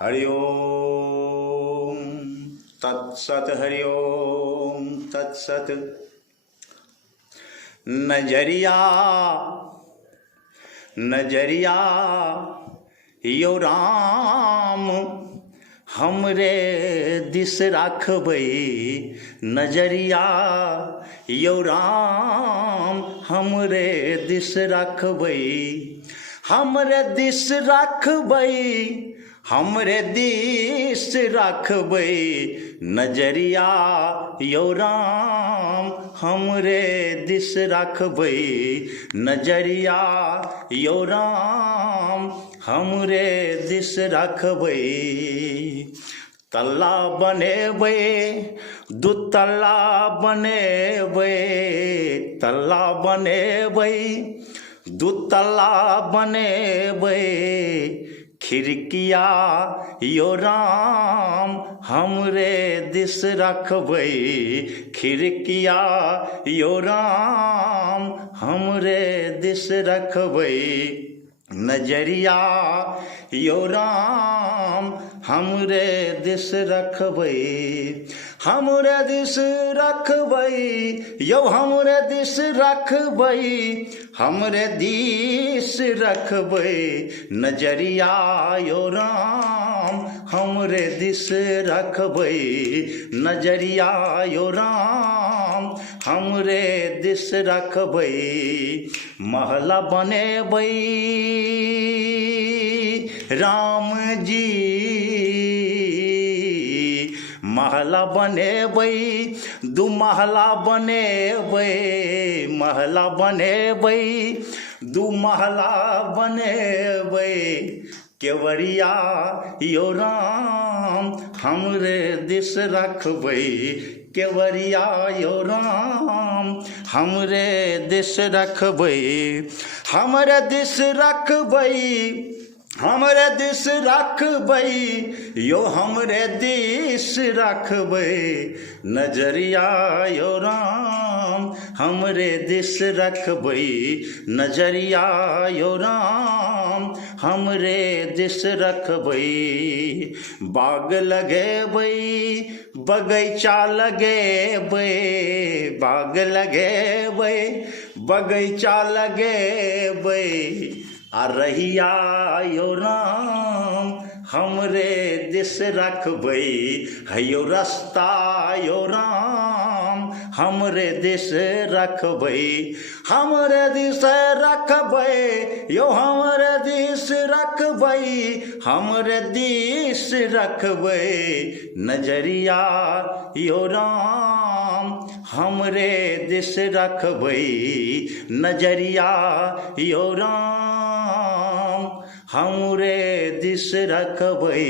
हरि ओम तत्सत। हरि ओम तत्सत। नजरिया नजरिया यो राम हमरे दिस राखबै। नजरिया यो राम हमरे दिस राखबै। हमरे दिस राखबै, हमरे दिस राखबै। नजरिया यो राम हमरे दिस राखबै। नजरिया यो राम हमरे दिस राखबै। तल्ला बनेबै, दू तल्ला बनेबै। तल्ला बनेबै, दू तल्ला बनेबै। खिड़किया यो राम हमरे दिस रखबै। खिड़किया यो राम हमरे दिस रखबै। नजरिया यो राम हमरे दिस रखबै। हमरे दिस रखबै, यो हमरे दिस रखबै। हमरे दिस रखबै। नजरिया यो राम हमरे दिस रखबै। नजरिया यो राम हमरे दिस रखबै। महला बनेबै राम जी, महला बनेबै। दू महला बनेबै। महला बनेबै, दू महला बनेबै। केवड़िया यो राम हमरे दिस रखबै। केवड़िया यो राम हमरे दिस रखबै। हमरे दिस रखबै, हमरे दिस रखबै। यो हमरे दिस रखबै। नजरिया यो राम हमरे दिस रखबै। नजरिया यो राम हमरे दिस रखबै। बाग लगेबै, बगैचा लगेबै। बाग लगेबै, बगैचा लगेबै। आ रहिया यो राम हमरे दिस रखबै। हयो रास्ता यो राम हमरे दिस रखबै। हमरे दिस रखबै, यो हमरे दिस रखबै। हमरे दिस रखबै। नजरिया यो राम हमरे दिस रखबै। नजरिया यो राम हमरे दिस रखबै।